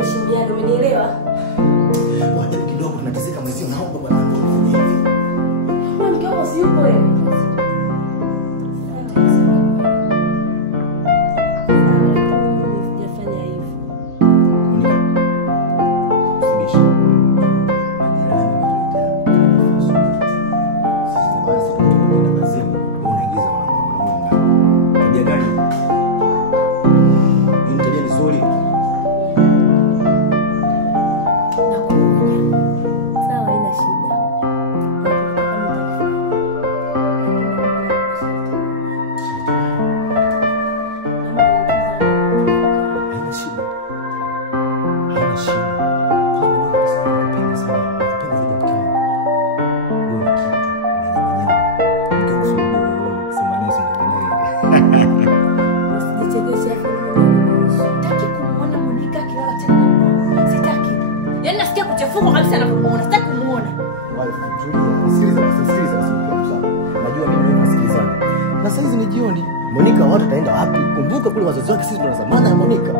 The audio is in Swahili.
tuheshimiane, umenielewa? Watu kidogo tunateseka mwezi unaomba bwana nini hivi? Mbona mke wako si yupo wewe? Sijafanya hivyo. Fungo kabisa anapomuona, sitaki kumuona. Sikiliza. Najua mimi nasikilizana. Na sasa hizi ni jioni. Monica watu taenda wapi? Kumbuka kule wazazi wake sisi tunazamana ya Monica.